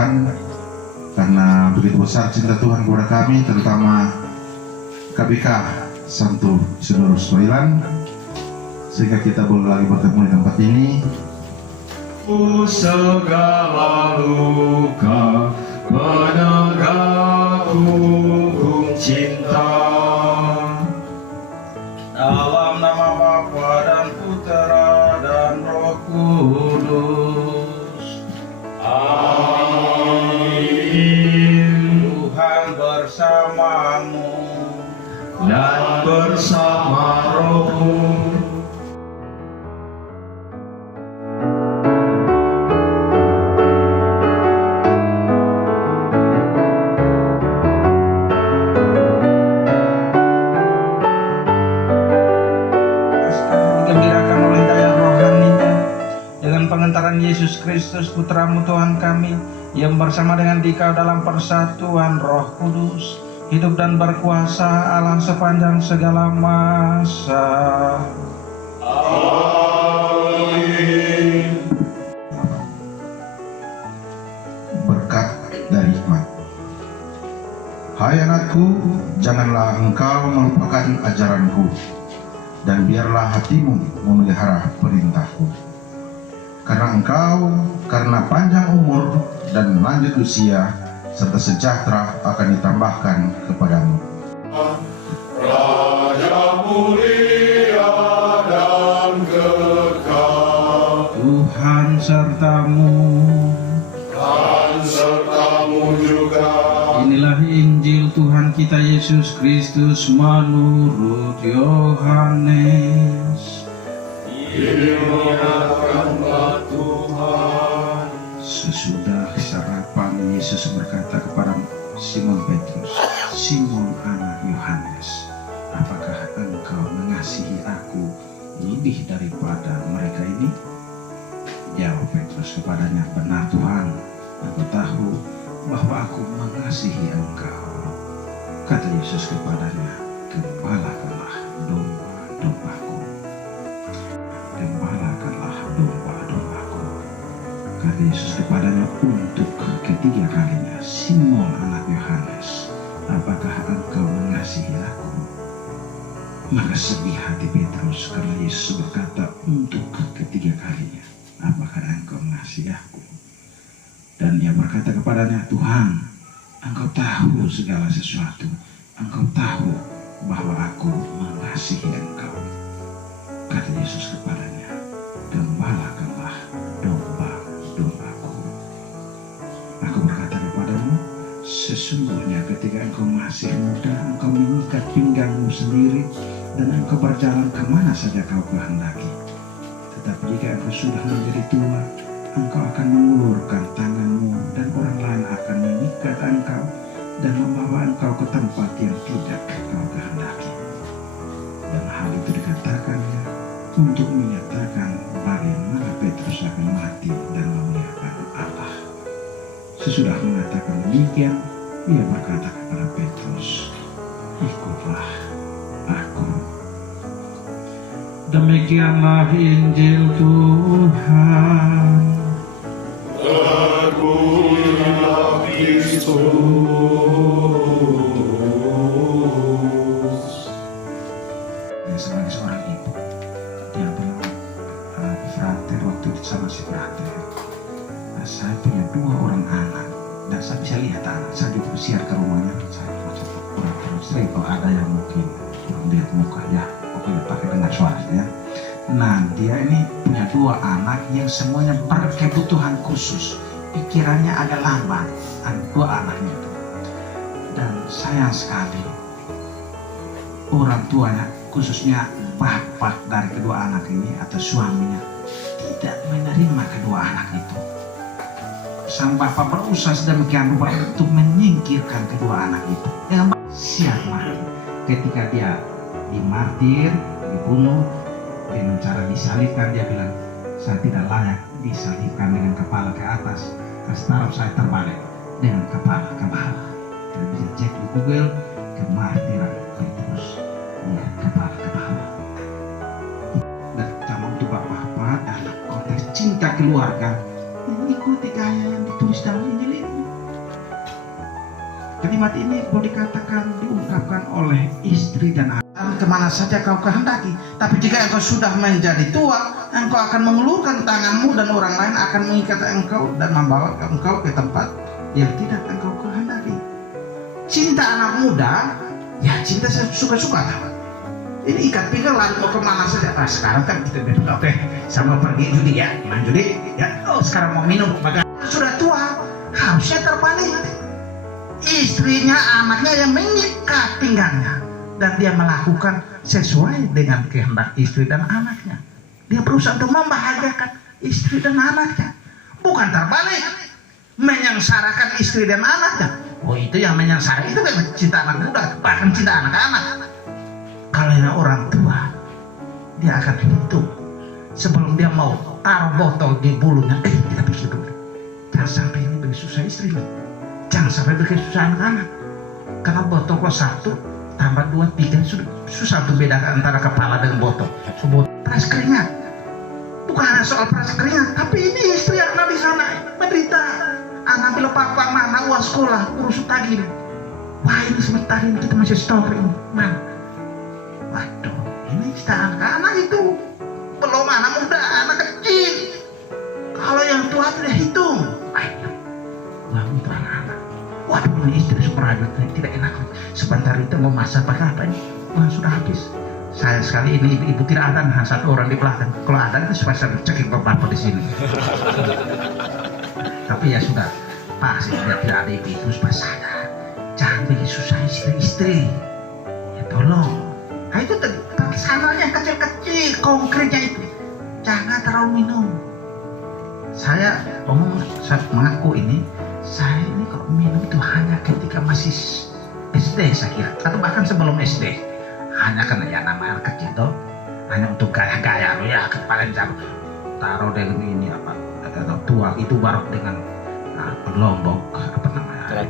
Tuhan, karena begitu besar cinta Tuhan kepada kami, terutama KBK Santo Isidorus Thailand, sehingga kita boleh lagi bertemu di tempat ini. Segala luka penegak hukum cinta, dalam nama Bapa dan Putera dan Roh Kudus. Amin. Tuhan bersamamu dan bersama rohmu. Digembirakan oleh daya rohaninya dengan pengantaran Yesus Kristus Putramu Tuhan kami, yang bersama dengan Dikau dalam persatuan Roh Kudus, hidup dan berkuasa Allah sepanjang segala masa. Amin. Berkat dari hikmat. Hai anakku, janganlah engkau melupakan ajaranku, dan biarlah hatimu memelihara perintahku. Karena panjang umur dan lanjut usia serta sejahtera akan ditambahkan kepadamu. Raja mulia dan kekal, Tuhan sertamu, dan sertamu juga. Inilah Injil Tuhan kita Yesus Kristus menurut Yohanes. Dimuliakanlah Tuhan. Sesudah sarapan, Yesus berkata kepada Simon Petrus, "Simon anak Yohanes, apakah engkau mengasihi aku lebih daripada mereka ini?" Jawab Petrus kepadanya, "Benar Tuhan, aku tahu bahwa aku mengasihi engkau." Kata Yesus kepadanya, "Gembalakanlah domba-dombaku. Gembalakanlah domba-dombaku." Kata Yesus kepadanya untuk ketiga kalinya, "Simon anak Yohanes, apakah engkau mengasihi aku?" Maka sedih hati Petrus karena Yesus berkata untuk ketiga kalinya, "Apakah engkau mengasihi aku?" Dan ia berkata kepadanya, "Tuhan, engkau tahu segala sesuatu. Engkau tahu bahwa aku mengasihi engkau." Kata Yesus kepadanya, "Gembalakanlah domba-dombaku. Aku berkata kepadamu, sesungguhnya ketika engkau masih muda, engkau mengikat pinggangmu sendiri, dan engkau berjalan kemana saja kau kehendaki. Tetapi jika engkau sudah menjadi tua, engkau akan mengulurkan tanganmu, dan orang lain akan mengikat engkau dan membawa engkau ke tempat yang tidak kau kehendaki." Dan hal itu dikatakannya untuk menyatakan bagaimana Petrus akan mati dan memuliakan Allah. Sesudah mengatakan demikian, ia berkata kepada Petrus, "Ikutlah aku." Demikianlah Injil Tuhan. Terpujilah Kristus. Sebagai seorang ibu, dia bilang, "Frater, waktu itu sama si Frater, saya punya 2 orang anak, dan saya bisa lihat anak saya juga siar ke rumahnya. Saya macam kurang terus, kalau ada yang mungkin kurang lihat muka ya, pokoknya pakai dengan suaranya. Nah, dia ini punya 2 anak yang semuanya berkebutuhan khusus, pikirannya agak lambat, 2 anaknya itu. Dan sayang sekali, orang tuanya, khususnya bapak dari kedua anak ini atau suaminya, tidak menerima kedua anak itu. Sang bapak berusaha sedemikian rupa untuk menyingkirkan kedua anak itu. Dengan siapa? Ketika dia dimartir, dibunuh, dengan cara disalibkan, dia bilang, "Saya tidak layak disalibkan dengan kepala ke atas, taruh saya terbalik dengan kepala ke bawah." Kita bisa cek di Google, kemartiran Petrus, ya, kepala ke bawah. Dan sama untuk bapak dalam konteks cinta keluarga, ikuti gaya yang ditulis dalam Injil ini. kalimat ini boleh dikatakan diungkapkan oleh istri dan anak. Kemana saja kau kehendaki, tapi jika engkau sudah menjadi tua, engkau akan mengulurkan tanganmu dan orang lain akan mengikat engkau dan membawa engkau ke tempat yang tidak engkau kehendaki. Cinta anak muda, ya cinta suka-suka. Ini ikat pinggang lalu mau kemana saja. Sekarang kan kita bilang oke, sama pergi judi ya, main judi ya. Oh sekarang mau minum, maka sudah tua, harusnya terbalik. Istrinya, anaknya yang mengikat pinggangnya dan dia melakukan sesuai dengan kehendak istri dan anaknya. Dia berusaha untuk membahagiakan istri dan anaknya, bukan terbalik menyengsarakan istri dan anaknya. Oh itu yang menyengsara itu kan cinta anak muda, bahkan cinta anak-anak. Kalau yang orang tua, dia akan hitung sebelum dia mau taruh botol di bulunya. Kita pikir dulu, jangan sampai ini bikin susah istri loh, jangan sampai bikin susah anak-anak. Karena botol kok 1 tambah 2, 3 sudah susah untuk bedakan antara kepala dengan botol. Peras keringat, bukan hanya soal peras keringat, tapi ini istri anak di sana menderita. Anak bila papa anak uang sekolah urus tagih. Wah ini sebentar ini kita masih stop ini, man. Waduh, ini kita anak-anak itu belum anak muda, anak kecil. Kalau yang tua tidak hitung. Wah itu anak-anak. Waduh ini istri seperajut tidak enak. Sebentar itu mau masak pakai apa ini? Wah sudah habis. Sayang sekali ini ibu tidak ada, nah, 1 orang di belakang. Kalau ada itu sepasang cekik bapak di sini. Tapi ya sudah, pasti tidak ada ibu itu supaya sadar. Jangan bikin susah istri-istri. Ya tolong. Nah itu sananya kecil-kecil, konkretnya itu. Jangan terlalu minum. Saya mengaku ini, saya ini kalau minum itu hanya ketika masih SD saya kira, atau bahkan sebelum SD. Hanya karena ya nama anak kecil tuh, hanya untuk gaya-gaya lo ya, paling jago. Taruh dengan ini apa, atau tuang itu baru dengan lombok apa namanya?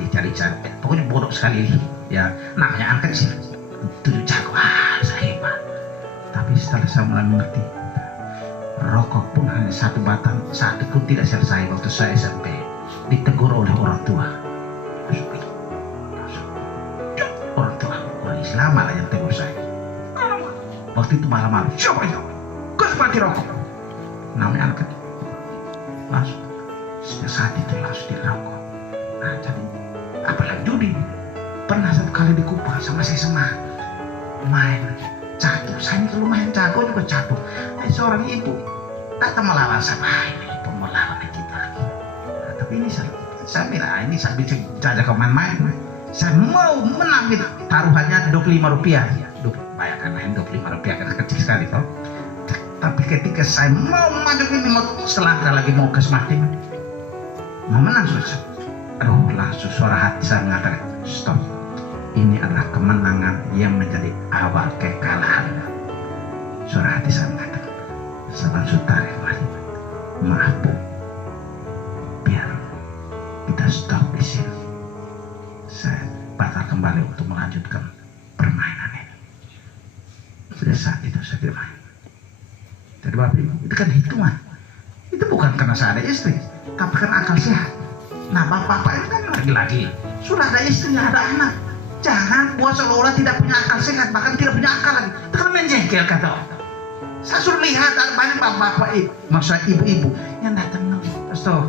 Dicari-cari. Pokoknya bodoh sekali ya, namanya anak kecil. 7 jago, saya hebat. Tapi setelah saya mulai mengerti, rokok pun hanya 1 batang, 1 pun tidak selesai waktu saya SMP. Ditegur oleh orang tua. Orang tua, orang Islam malah yang tegur saya. Waktu itu malam-malam, coba itu, kau mati rokok. Namanya anak kecil. Langsung, sejak saat itu langsung dirokok. Nah jadi, apalagi judi. Pernah 1 kali di Kupang sama saya senang main catur. Saya ini kalau main catur juga catur. Seorang ibu datang melawan saya. Ini ibu melawan kita lagi. Nah, tapi ini saya bilang ini saya bisa jajak main-main. Saya mau menang gitu. Taruhannya Rp25. Ya, bayangkan main Rp25 kan kecil sekali toh. Tapi ketika saya mau maju ini setelah lagi mau ke semakin mau menang susah. Aduh langsung suara hati saya mengatakan stop. Ini adalah kemenangan yang menjadi awal kekalahan. Suara hati saya mengatakan, sahabat saudara, maaf Bu, biar kita stop di sini. Saya bakal kembali untuk melanjutkan permainan ini. Sudah saat itu saya bermain. Jadi Bapak Ibu, itu kan hitungan. Itu bukan karena saya ada istri, tapi karena akal sehat. Nah bapak-bapak ini kan lagi-lagi sudah ada istrinya, ada anak. Jangan buat seolah tidak punya akal sehat, bahkan tidak punya akal lagi. Itu kan menjengkel kata orang. Saya sudah lihat ada banyak bapak-bapak ibu, maksudnya ibu-ibu yang datang nih, Pastor,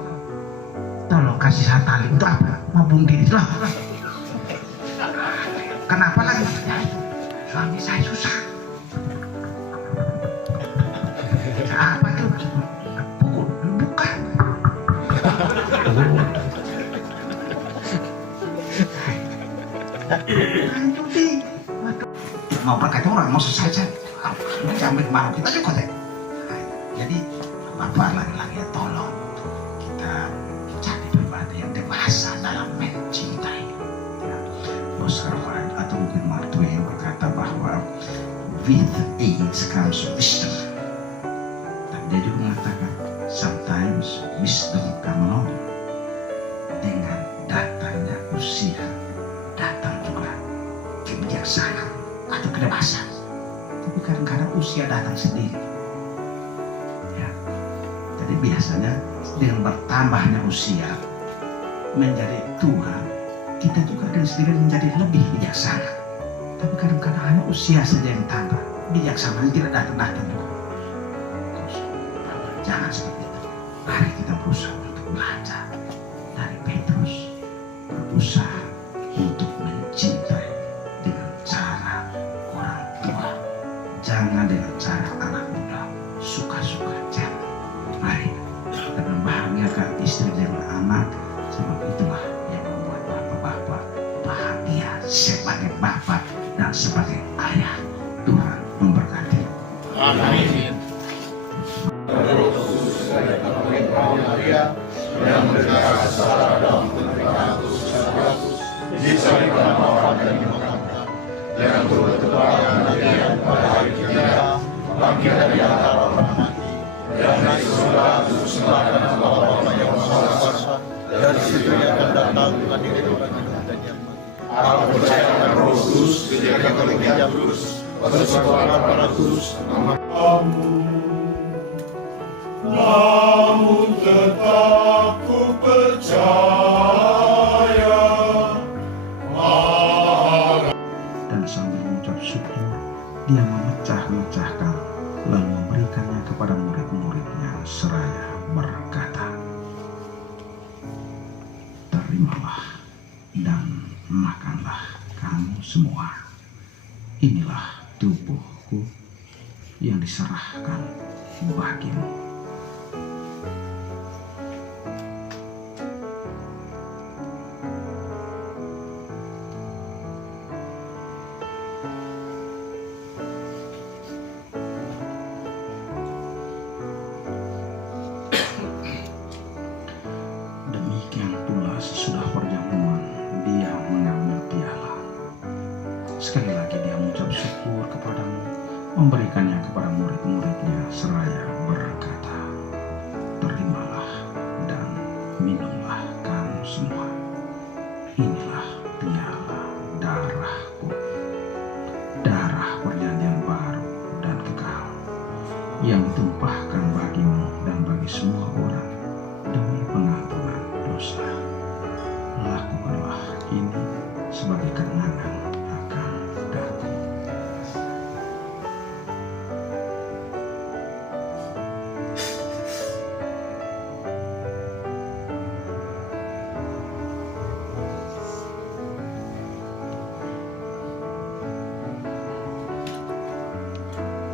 tolong kasih saya tali untuk apa? Mau bunuh diri lah. Kenapa lagi? Ya, suami saya susah. Apa tuh? Pukul, bukan. Mau berkata orang mau selesai sampai kemarin kita juga deh. Jadi bapak lagi-lagi tolong kita cari pribadi yang dewasa dalam mencintai. Oscar Wilde atau mungkin Mark Twain berkata bahwa with age comes wisdom. Dan dia juga mengatakan sometimes wisdom come along. Dengan datangnya usia datang juga kebijaksanaan atau kedewasaan. Tapi kadang-kadang usia datang sendiri. Ya. Jadi biasanya dengan bertambahnya usia menjadi tua, kita juga dengan sendiri menjadi lebih bijaksana. Tapi kadang-kadang hanya usia saja yang tambah, bijaksana tidak datang-datang juga. Jangan seperti itu. Mari kita berusaha untuk belajar dari Petrus, berusaha untuk mencintai dengan cara orang tua, jangan dengan cara anak muda suka-suka. Jangan. Mari kita membahagiakan istri dengan anak, sebab itulah yang membuat bapak-bapak bahagia sebagai bapak dan sebagai ayah. Tuhan memberkati. Amin. Yang berbicara secara dalam pernikahan disebutkan orang dan dimakamkan, yang bertebaran hadiah pada hari ketiga bangkit dari antara orang mati, yang naik ke surga bersama dengan Bapa yang Maha Kuasa, dari situ yang akan datang dengan kehidupan dan yang mati. Aku percaya akan Roh Kudus, gereja Katolik yang kudus, persekutuan para kudus, namun tetap ku percaya. Dan sambil mengucap syukur, dia memecah-mecahkan lalu memberikannya kepada murid-muridnya seraya berkata, terimalah dan makanlah kamu semua. Inilah tubuhku yang diserahkan bagimu. Demikian pula sesudah perjamuan, dia mengambil piala. Sekali lagi dia mengucap syukur kepadamu, memberikannya kepada murid-muridnya seraya berkata, terimalah dan minumlah kamu semua. Inilah piala darahku, darah perjanjian baru dan kekal, yang ditumpahkan bagimu dan bagi semua orang demi pengampunan dosa. Lakukanlah ini sebagai kenangan akan daku.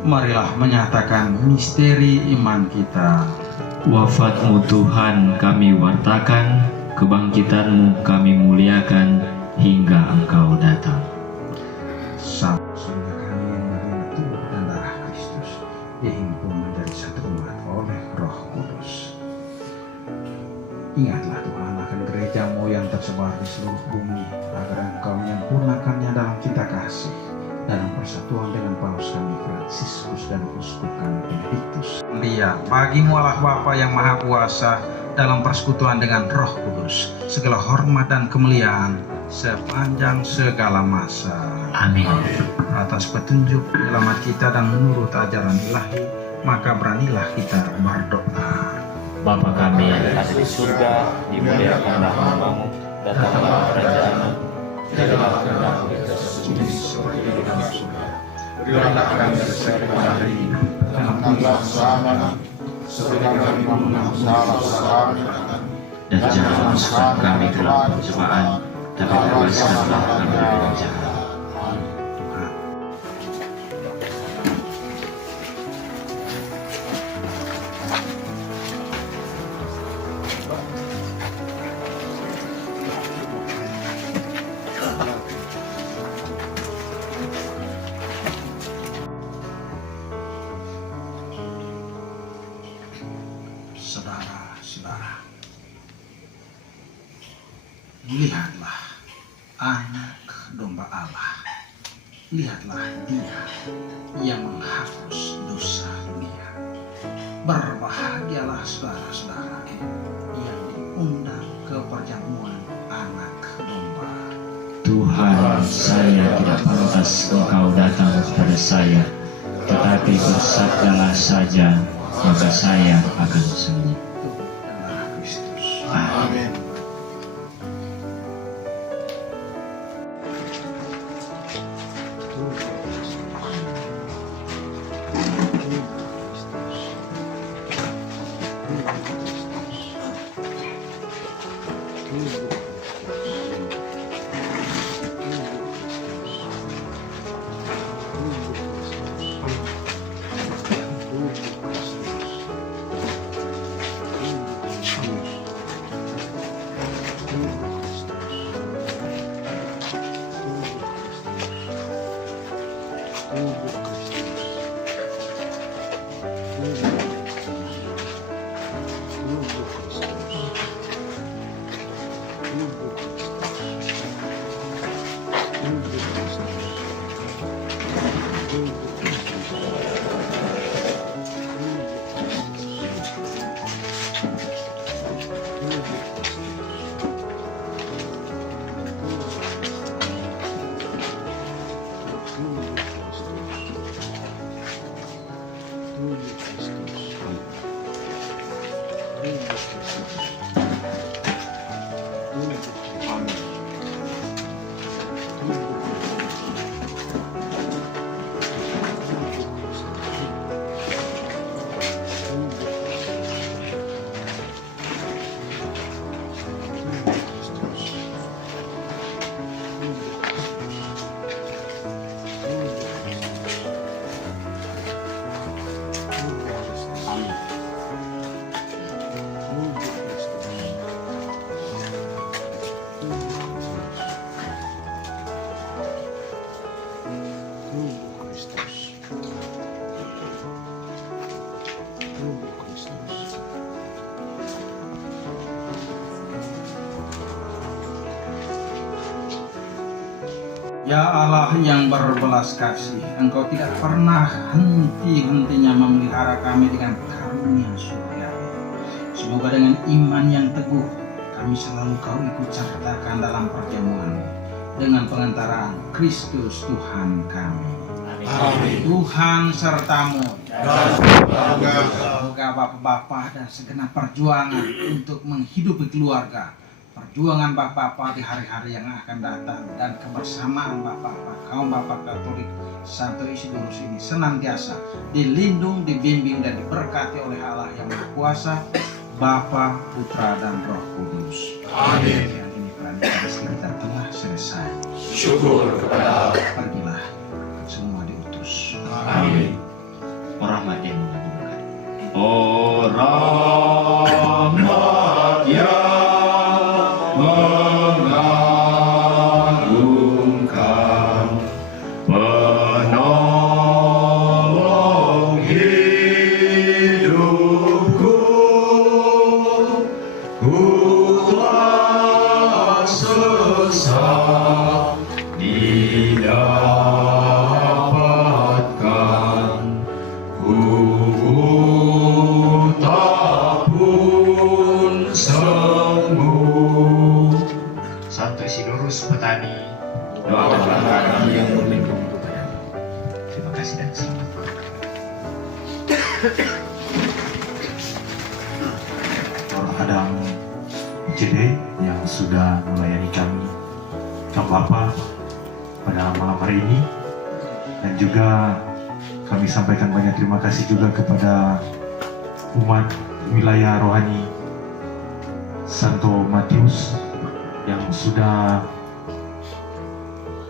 Marilah menyatakan misteri iman kita. Wafatmu Tuhan kami wartakan, kebangkitanmu kami muliakan, hingga Engkau datang. Sesungguhnya kami yang menerima tubuh dan darah Kristus dihimpun menjadi satu umat oleh Roh Kudus. Ingatlah Tuhan akan gerejamu yang tersebar di seluruh bumi, agar Engkau menyempurnakannya dalam cinta kasih, dalam persatuan dengan Paus kami Fransiskus dan Uskup kami Benediktus. Dia, bagimu Allah Bapa yang Maha Kuasa, dalam persekutuan dengan Roh Kudus, segala hormat dan kemuliaan sepanjang segala masa. Amin. Atas petunjuk selamat kita dan menurut ajaran ilahi, maka beranilah kita berdoa. Bapa kami yang ada di surga, dimuliakanlah namamu, datanglah kerajaanmu, jadilah kehendakmu di atas bumi seperti di dalam surga. Berilah kami rezeki hari ini, dan ampunilah kesalahan seperti kami mengampuni salah-salah kami. Dan jangan masukkan kami ke dalam pencobaan, tapi bebaskanlah kami dari jahat. Saudara-saudara, lihatlah anak domba Allah. Lihatlah dia yang menghapus dosa dunia. Berbahagialah saudara-saudara yang diundang ke perjamuan anak domba. Tuhan, saya tidak pantas Engkau datang kepada saya, tetapi bersabdalah saja, maka saya akan sembuh. Tubuh dan darah Kristus. Amin. Ya Allah yang berbelas kasih, Engkau tidak pernah henti-hentinya memelihara kami dengan karunia surgawi. Semoga dengan iman yang teguh, kami selalu Kau ikut sertakan dalam perjamuan dengan pengantaraan Kristus Tuhan kami. Amin. Tuhan sertamu. Dan Semoga bapak-bapak dan segenap perjuangan untuk menghidupi keluarga, perjuangan bapak-bapak di hari-hari yang akan datang, dan kebersamaan bapak-bapak kaum bapak Katolik Santo Isidorus ini senantiasa dilindung, dibimbing, dan diberkati oleh Allah yang Maha Kuasa, Bapa, Putra, dan Roh Kudus. Amin. Yang ini pernikahan kita telah selesai. Syukur kepada Allah. Pergilah, semua diutus. Amin. Orang mati yang mengagumkan. Orang yang mengagumkan penolong hidupku, ku telah sesat didapatkan, ku tak pun sembuh. Santo Isidorus petani, Doakanlah kami yang berlindung kepada. terima kasih dan selamat. Orang Adam ICD yang sudah melayani kami, Kang Bapa, pada malam hari ini, dan juga kami sampaikan banyak terima kasih juga kepada umat wilayah rohani Santo Matius yang sudah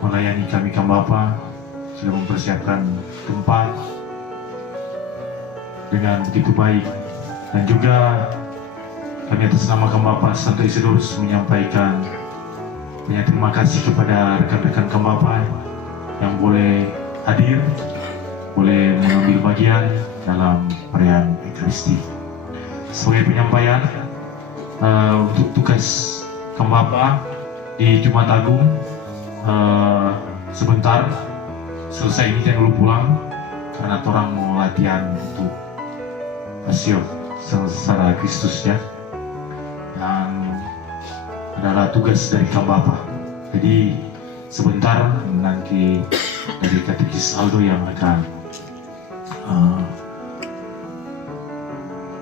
melayani kami, Kang Bapa, sudah mempersiapkan tempat dengan begitu baik. Dan juga kami atas nama Kang Bapa Santo Isidorus menyampaikan banyak terima kasih kepada rekan-rekan Kang Bapa yang boleh hadir, boleh mengambil bagian dalam perayaan Ekaristi. Sebagai penyampaian untuk tugas Kang Bapa di Jumat Agung, sebentar selesai ini jangan dulu pulang karena orang mau latihan untuk Pasio secara Kristus ya, yang adalah tugas dari Kang Bapa. Jadi sebentar nanti dari Katekis Aldo yang akan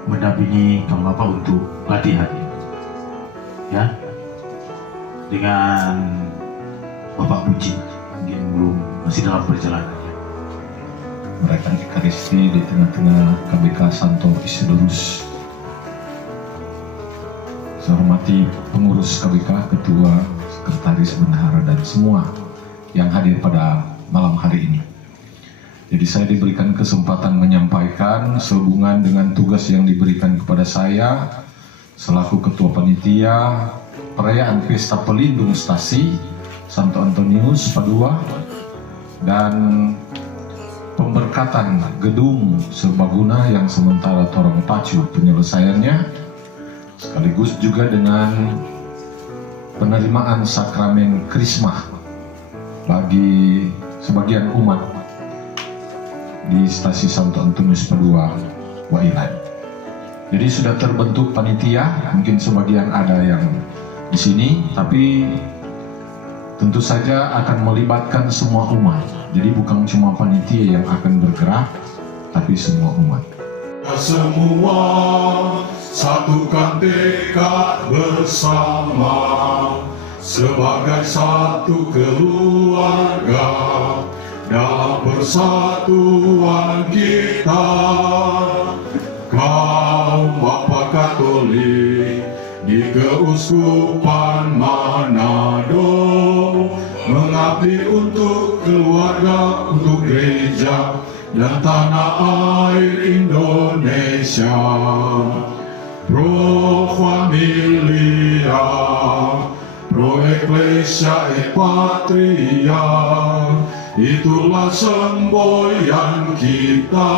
mendampingi Kang Bapa untuk latihan ya, dengan Bapak Puji mungkin belum, masih dalam perjalanan. Merayakan Ekaristi di tengah-tengah KBK Santo Isidorus. Saya hormati pengurus KBK, ketua, sekretaris, bendahara, dan semua yang hadir pada malam hari ini. Jadi saya diberikan kesempatan menyampaikan sehubungan dengan tugas yang diberikan kepada saya selaku ketua panitia perayaan Pesta Pelindung Stasi Santo Antonius Padua, dan pemberkatan gedung serbaguna yang sementara torang pacu penyelesaiannya, sekaligus juga dengan penerimaan sakramen Krisma bagi sebagian umat di Stasi Santo Antonius Padua, Wailan. Jadi sudah terbentuk panitia, mungkin sebagian ada yang di sini, tapi tentu saja akan melibatkan semua umat. Jadi bukan cuma panitia yang akan bergerak, tapi semua umat. Semua satukan tekad bersama sebagai satu keluarga dalam persatuan kita. Kaum Bapa Katolik di Keuskupan Manado mengabdi untuk keluarga, untuk gereja dan tanah air Indonesia. Pro Familia, Pro Ecclesia et Patria, itulah semboyan kita,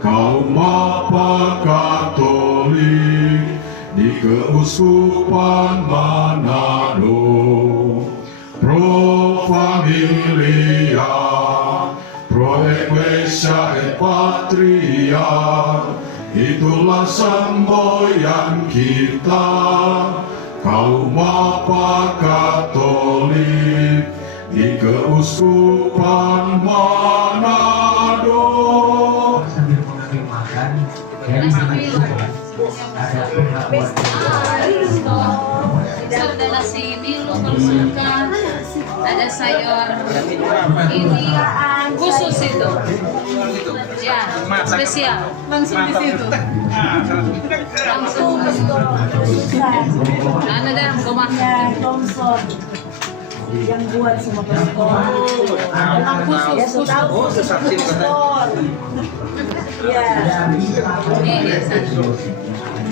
kaum Bapa Katolik di Keuskupan Manado. Pro Familia, Pro Ecclesia et Patria, itulah semboyan kita, kaum Bapa Katolik di Keuskupan Manado. Sambil mengambil makan, dari mana itu ada pengakuan. Saudara sini suka ada sayur ini khusus itu ya spesial langsung di situ langsung ada dalam rumah Thompson yang buat semua pastor. Memang khusus pastor. Ya.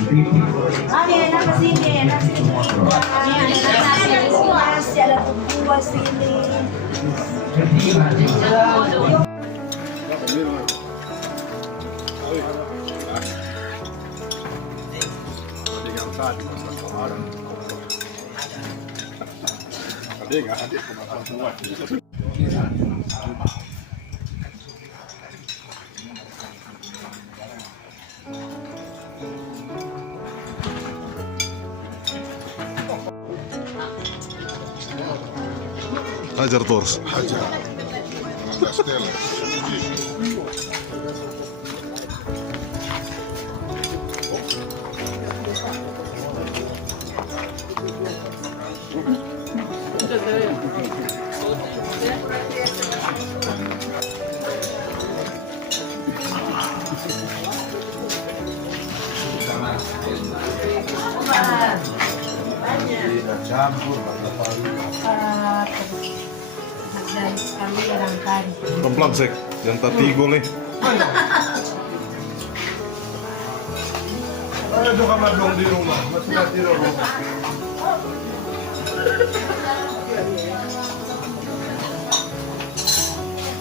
Ini enak kesini, enak sini. Masih ada buah sini. Hajar Tors. Dan kami barangkali. Pelan-pelan sek, jangan tati gol nih. Ada kamar dong di rumah, masih di rumah.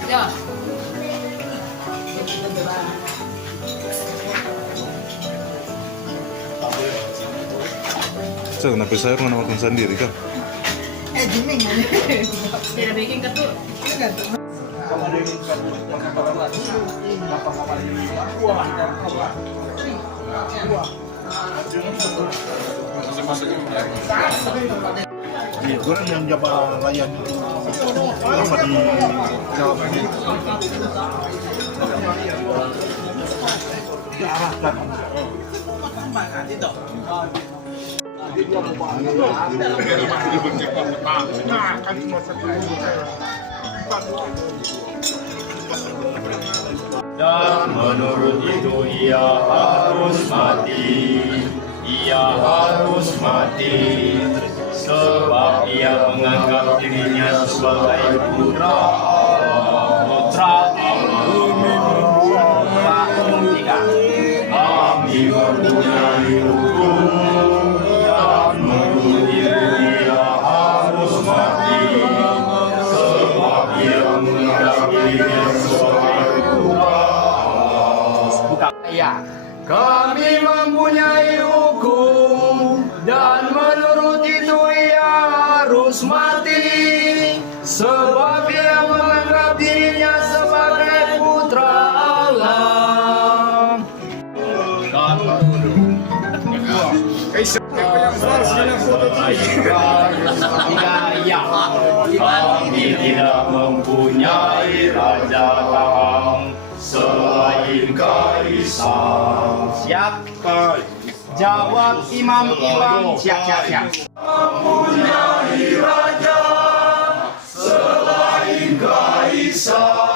ya Cek, kenapa sayur mana makan sendiri kan? tidak bikin ketul Iya, gue yang jabat layan itu apa di jawab ini? Diarahkan. Dan menurut itu ia harus mati, ia harus mati, sebab ia menganggap dirinya sebagai putra Allah, kami mempunyai hukum, dan menurut itu ia harus mati, sebab ia menganggap Kami mempunyai hukum dan menurut itu ia harus mati sebab ia menganggap dirinya sebagai putra Allah. Kami tidak mempunyai raja Kahang selain Kaisar. Siap. Jawab Imam Iwang. Siap. Mempunyai raja selain Kaisar.